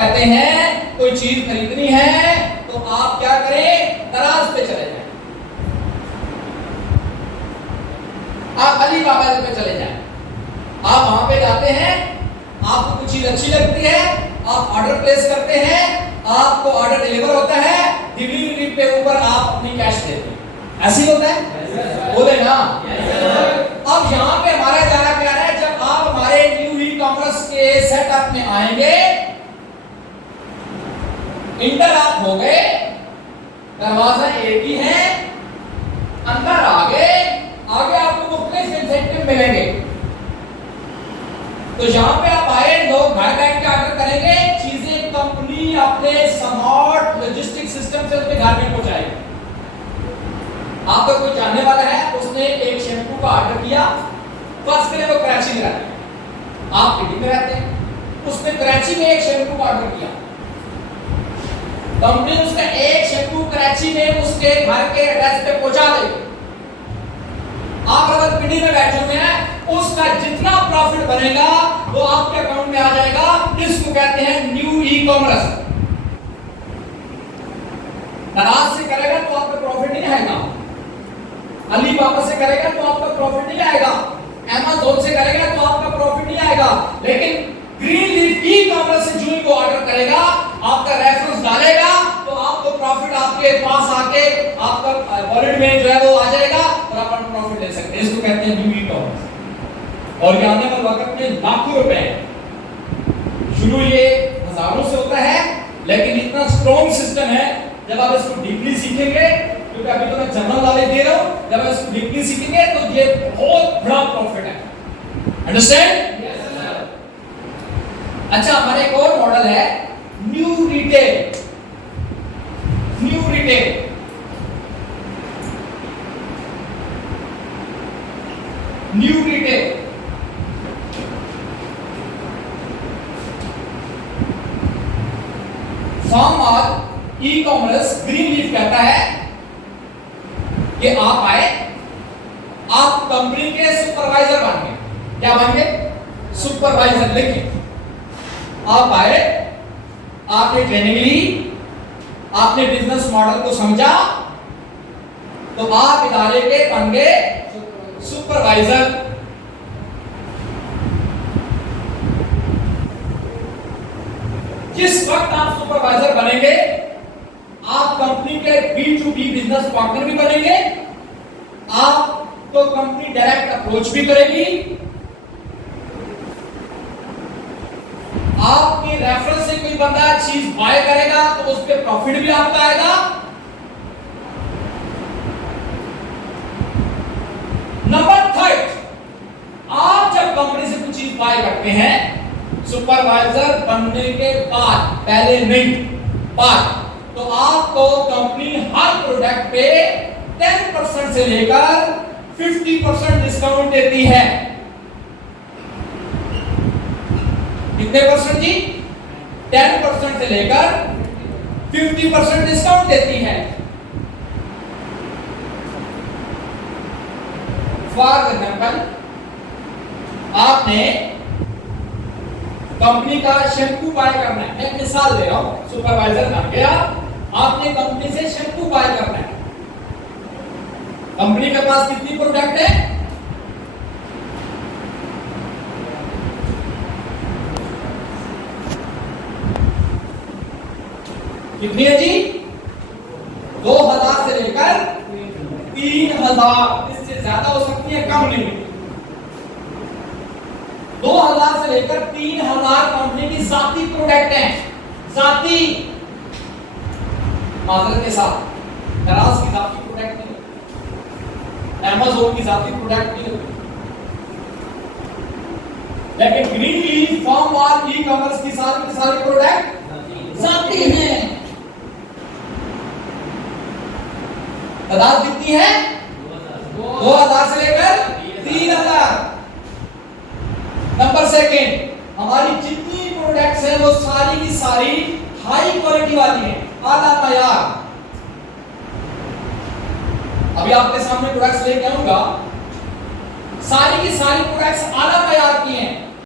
कहते हैं कोई चीज खरीदनी है तो आप क्या करें, दराज पे चले जाएं, आप अली बाबा पे चले जाएं, आप वहां पे जाते हैं, आपको कुछ चीज अच्छी लगती है, आप ऑर्डर प्लेस करते हैं, आपको ऑर्डर डिलीवर होता है, डिलीवरी पे ऊपर आप अपनी कैश देते हैं। ऐसे ही होता है, बोले ना। अब यहाँ पे हमारा जाना क्या है, जब आप हमारे न्यू ई कॉमर्स के सेटअप में आएंगे, इंटर आप हो गए, दरवाजा एक ही है, अंदर आ गए, आगे आपको मुख्तलिफ इंसेंटिव मिलेंगे। तो यहां पे आप आए, लोग घर बैठ के ऑर्डर करेंगे, चीजें कंपनी अपने स्मार्ट लॉजिस्टिक सिस्टम से उसके घर में पहुंचाएगी। आपका कोई जानने वाला है, उसने एक शैम्पू का ऑर्डर किया, फर्स्ट के लिए वो कराची में रहते हैं, आप दिल्ली में रहते हैं, उसने कराची में एक शैम्पू का ऑर्डर किया, कंपनी उसका एक शैम्पू कराची में उसके घर के एड्रेस पे पहुंचा देगी। आप अगर पिंडी में बैठे हुए हैं, उसका जितना प्रॉफिट बनेगा वो आपके अकाउंट में आ जाएगा। इसको कहते हैं न्यू ई कॉमर्स। दराज से करेगा तो आपका प्रॉफिट नहीं आएगा, अली बाबा से करेगा तो आपका प्रॉफिट नहीं आएगा, अमेज़न से करेगा तो आपका प्रॉफिट नहीं आएगा, लेकिन ग्रीन लीफ ई कॉमर्स से जो को ऑर्डर करेगा, आपका रेफरेंस डालेगा, तो आपको प्रॉफिट आपके पास आके आपका वॉलेट में जो है वो आ जाएगा और आप प्रॉफिट ले सकते हैं। इसको कहते हैं न्यू ई कॉमर्स। और ये आने वाले वक्त में लाखों रुपए है। शुरू ये हजारों से होता है, लेकिन इतना स्ट्रॉन्ग सिस्टम है, जब आप इसको डीपली सीखेंगे, क्योंकि अभी तो मैं जनरल नॉलेज दे रहा हूं, जब आप इसको डीपली सीखेंगे तो ये बहुत बड़ा प्रॉफिट है। अंडरस्टैंड? अच्छा, हमारे एक और मॉडल है new retail. New retail new retail form और ई कॉमर्स ग्रीन लीफ कहता है कि आप आए, आप कंपनी के सुपरवाइजर बन गए। क्या बन गए? सुपरवाइजर। लिखिए, आप आए, आपने ट्रेनिंग ली, आपने बिजनेस मॉडल को समझा, तो आप इदारे के बन गए सुपरवाइजर। जिस वक्त आप सुपरवाइजर बनेंगे, आप कंपनी के B2B बिजनेस पार्टनर भी बनेंगे, आपको कंपनी डायरेक्ट अप्रोच भी करेगी, आपके रेफरेंस से कोई बंदा चीज बाय करेगा तो उस पर प्रॉफिट भी आपका आएगा। नंबर 3, आप जब कंपनी से कुछ चीज बाय करते हैं, सुपरवाइजर बनने के बाद, पहले नहीं, बाद, तो आपको कंपनी हर प्रोडक्ट पे 10% से लेकर 50% डिस्काउंट देती है। कितने परसेंट जी? 10% से लेकर 50% डिस्काउंट देती है। फॉर एग्जाम्पल, आपने कंपनी का शैम्पू बाय करना है, मैं मिसाल दे रहा हूं, सुपरवाइजर बन गया, आपने कंपनी से शैम्पू बाय करना है। कंपनी के पास कितनी प्रोडक्ट है? कितनी है जी? 2000 से लेकर 3000, इससे ज्यादा हो सकती है, कम नहीं। 2000 से लेकर 3000 कंपनी की जाती प्रोडक्ट है, जाती, माजरत के साथ, दराज की जाती प्रोडक्ट नहीं, अमेज़न की जाती प्रोडक्ट नहीं होती, लेकिन ग्रीन लीफ फॉर्म और ई कॉमर्स की सारी प्रोडक्ट जाती हैं। तादाद कितनी है? 2000 से लेकर 3000। नंबर 2, हमारी जितनी प्रोडक्ट्स हैं वो सारी की सारी हाई क्वालिटी वाली हैं, आला मयार। अभी आपके सामने प्रोडक्ट्स लेके आऊंगा, सारी की सारी प्रोडक्ट्स आला मयार की हैं,